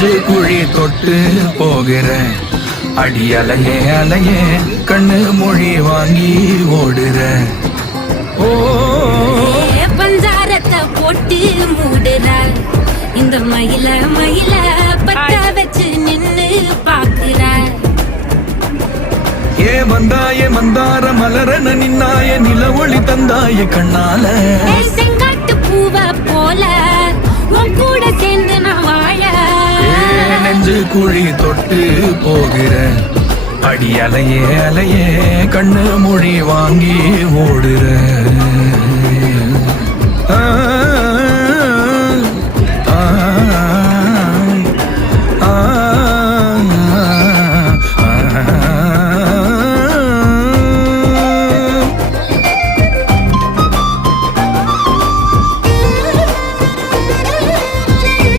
நெஞ்சு குழி தொட்டு போகிற அடி அலையே அலையே கண்ணு மொழி வாங்கி ஓடுற. ஓ பஞ்சாரத்தை போட்டு மூடுறாள் இந்த மயில மயில பத்த வச்சு நின்னு பாக்குறாள். ஏ வந்தாய மந்தார மலரன நின்னாய நில ஒளி தந்தாய கண்ணால. செங்காட்டு பூவ போல உன் கூட சேர்ந்து நான் வாழ. நெஞ்சு குழி தொட்டு போகிற அடி அலையே அலையே கண்ணு மொழி வாங்கி ஓடுற.